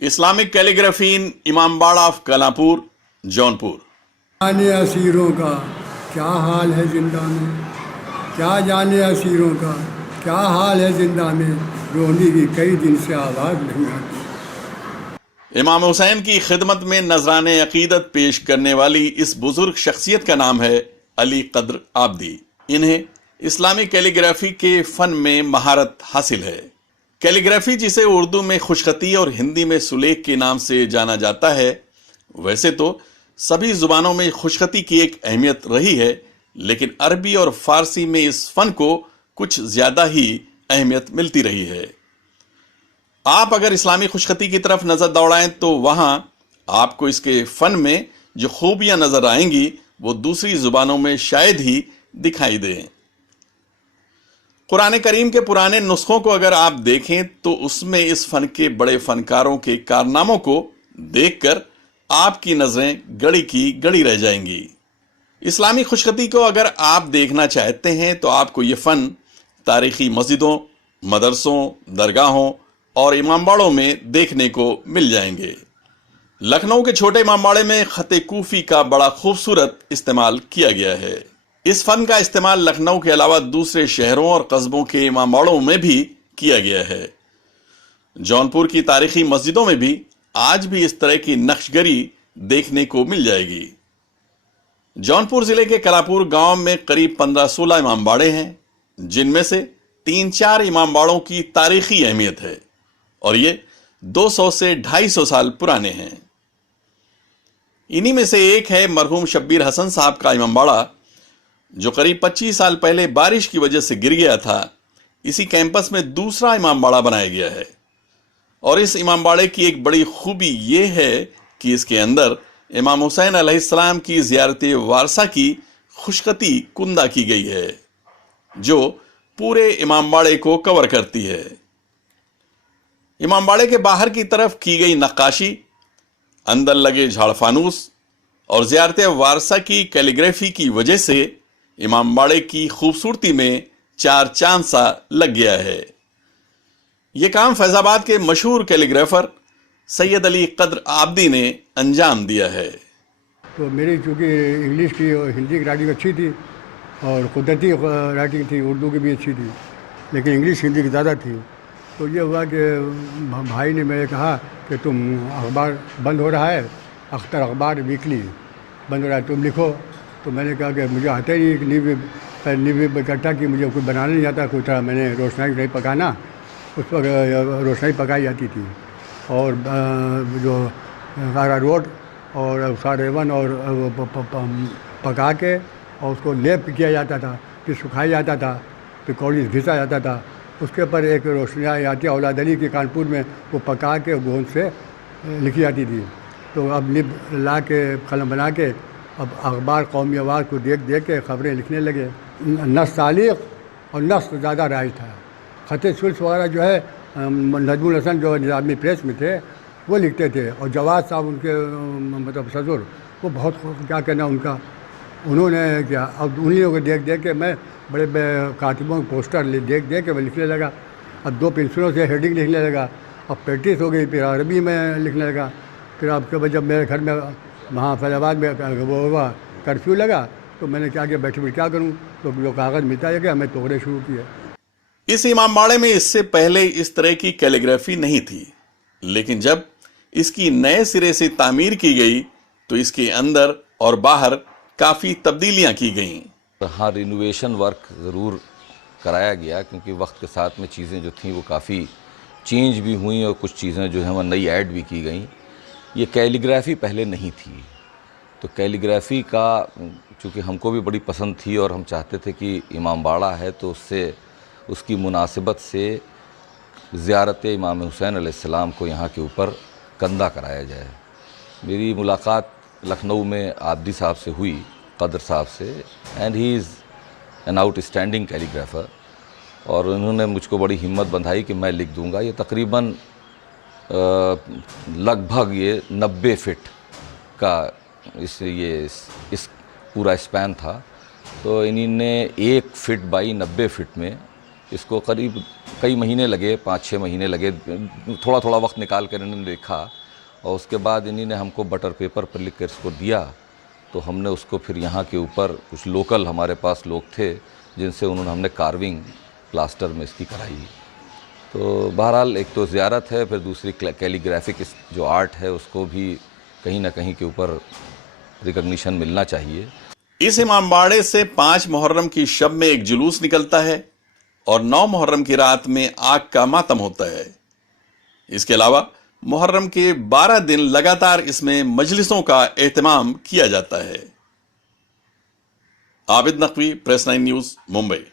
Islamic कैलीग्राफीन Imambara of Kalapur Jaunpur. जाने असीरों का क्या हाल है जिंदा में, क्या जाने असीरों का क्या हाल है जिंदा में, रोने की कई दिन से आवाज़ नहीं आती। इमाम हुसैन की खिदमत में नजराने अकीदत पेश करने वाली इस बुजुर्ग शख्सियत का नाम है अली कद्र आबदी। इन्हें इस्लामी कैलीग्राफी के फन में महारत हासिल है। कैलीग्राफी जिसे उर्दू में खुशखती और हिंदी में सुलेख के नाम से जाना जाता है, वैसे तो सभी जुबानों में खुशखती की एक अहमियत रही है, लेकिन अरबी और फारसी में इस फन को कुछ ज्यादा ही अहमियत मिलती रही है। आप अगर इस्लामी खुशखती की तरफ नजर दौड़ाएं तो वहां आपको इसके फन में जो खूबियां नजर आएंगी वो दूसरी जुबानों में शायद ही दिखाई दें। कुरान करीम के पुराने नुस्खों को अगर आप देखें तो उसमें इस फन के बड़े फनकारों के कारनामों को देखकर आपकी नजरें गड़ी की गड़ी रह जाएंगी। इस्लामी खुशखती को अगर आप देखना चाहते हैं तो आपको ये फन तारीखी मस्जिदों, मदरसों, दरगाहों और इमामबाड़ों में देखने को मिल जाएंगे। लखनऊ के छोटे इमामबाड़े में खते कूफी का बड़ा खूबसूरत इस्तेमाल किया गया है। इस फन का इस्तेमाल लखनऊ के अलावा दूसरे शहरों और कस्बों के इमामबाड़ों में भी किया गया है। जौनपुर की तारीखी मस्जिदों में भी आज भी इस तरह की नक्शगरी देखने को मिल जाएगी। जौनपुर जिले के कलापुर गांव में करीब 15-16 इमामबाड़े हैं, जिनमें से 3-4 इमामबाड़ों की तारीखी अहमियत है और ये 200 से 250 साल पुराने हैं। इन्हीं में से एक है मरहूम शब्बीर हसन साहब का इमामबाड़ा, जो करीब 25 साल पहले बारिश की वजह से गिर गया था। इसी कैंपस में दूसरा इमामबाड़ा बनाया गया है और इस इमामबाड़े की एक बड़ी खूबी ये है कि इसके अंदर इमाम हुसैन अलैहिस्सलाम की ज़ियारत वारसा की खुशखती कुंदा की गई है, जो पूरे इमामबाड़े को कवर करती है। इमामबाड़े के बाहर की तरफ की गई नक्काशी, अंदर लगे झाड़फानूस और ज़ियारत वारसा की कैलीग्राफी की वजह से इमामबाड़े की खूबसूरती में चार चांद सा लग गया है। ये काम फैजाबाद के मशहूर कैलीग्राफर सैयद अली कद्र आबदी ने अंजाम दिया है। तो मेरी चूँकि इंग्लिश की और हिंदी की राइटिंग अच्छी थी और कुदरती राइटिंग थी, उर्दू की भी अच्छी थी, लेकिन इंग्लिश हिंदी की ज़्यादा थी। तो ये हुआ कि भाई ने मेरे कहा कि तुम अखबार बंद हो रहा है, अख्तर अखबार वीकली बंद हो रहा है, तुम लिखो। तो मैंने कहा कि मुझे आता ही नहीं, नींव इकट्ठा की, मुझे कुछ बनाना नहीं आता, कुछ तरह मैंने रोशनाई नहीं पकाना, उस पर रोशनाई पकाई जाती थी और जो गारा रोड और सारेवन और पका के और उसको लेप किया जाता था, फिर सुखाया जाता था, फिर कौड़ी घिसा जाता था। उसके ऊपर एक रोशनाई आती है औलाद अली की कानपुर में, वो पका के गोंद से लिखी जाती थी। तो अब निब ला के कलम बना के अब अखबार कौमी आवाज़ को देख देख के ख़बरें लिखने लगे। नस तालीक़ और नस ज़्यादा राइज था। ख़त सुल्स वगैरह जो है नजमुल हसन जो निज़ामी प्रेस में थे वो लिखते थे, और जवाद साहब उनके मतलब ससुर, वो बहुत क्या कहना उनका, उन्होंने क्या, अब उन्हीं को देख देख के मैं बड़े कातिबों के पोस्टर देख देख के मैं लिखने लगा। अब 2 पेंसिलों से हेडिंग लिखने लगा, अब प्रैक्टिस हो गई, फिर अरबी में लिखने लगा। फिर आपके बाद जब मेरे घर में वहाँ फैजाबाद में वो हुआ कर्फ्यू लगा, तो मैंने क्या किया, बैठे बैठे क्या करूँ, तो जो कागज़ मिलता है कि हमें तोड़े शुरू किए। इस इमामबाड़े में इससे पहले इस तरह की कैलीग्राफी नहीं थी, लेकिन जब इसकी नए सिरे से तामीर की गई तो इसके अंदर और बाहर काफ़ी तब्दीलियां की गईं। हाँ, रिनोवेशन वर्क ज़रूर कराया गया, क्योंकि वक्त के साथ में चीज़ें जो थीं वो काफ़ी चेंज भी हुई और कुछ चीज़ें जो हैं वो नई ऐड भी की गई। ये कैलीग्राफी पहले नहीं थी, तो कैलीग्राफी का चूँकि हमको भी बड़ी पसंद थी और हम चाहते थे कि इमामबाड़ा है तो उससे उसकी मुनासिबत से ज़ियारत इमाम हुसैन अलैहिस्सलाम को यहाँ के ऊपर कंधा कराया जाए। मेरी मुलाकात लखनऊ में आबदी साहब से हुई, कद्र साहब से, and he is an outstanding calligrapher, और उन्होंने मुझको बड़ी हिम्मत बंधाई कि मैं लिख दूँगा। ये तकरीबन लगभग ये 90 फीट का इस पूरा स्पैन था। तो इन्हीं ने 1 फीट बाई 90 फीट में اس کو قریب کئی مہینے لگے، 5-6 مہینے لگے، تھوڑا تھوڑا وقت نکال کر انہوں نے دیکھا، اور اس کے بعد انہی نے ہم کو بٹر پیپر پر لکھ کر اس کو دیا، تو ہم نے اس کو پھر یہاں کے اوپر کچھ لوکل ہمارے پاس لوگ تھے جن سے ہم نے کارونگ پلاسٹر میں اس کی کرائی. تو بہرحال ایک تو زیارت ہے، پھر دوسری کیلیگرافک جو آرٹ ہے اس کو بھی کہیں نہ کہیں کے اوپر ریکگنیشن ملنا چاہیے. اس امام باڑے سے 5 محرم کی شب میں ایک جلوس نکلتا ہے اور 9 محرم کی رات میں آگ کا ماتم ہوتا ہے. اس کے علاوہ محرم کے 12 دن لگاتار اس میں مجلسوں کا اہتمام کیا جاتا ہے. عابد نقوی، پریس 9 نیوز، ممبئی.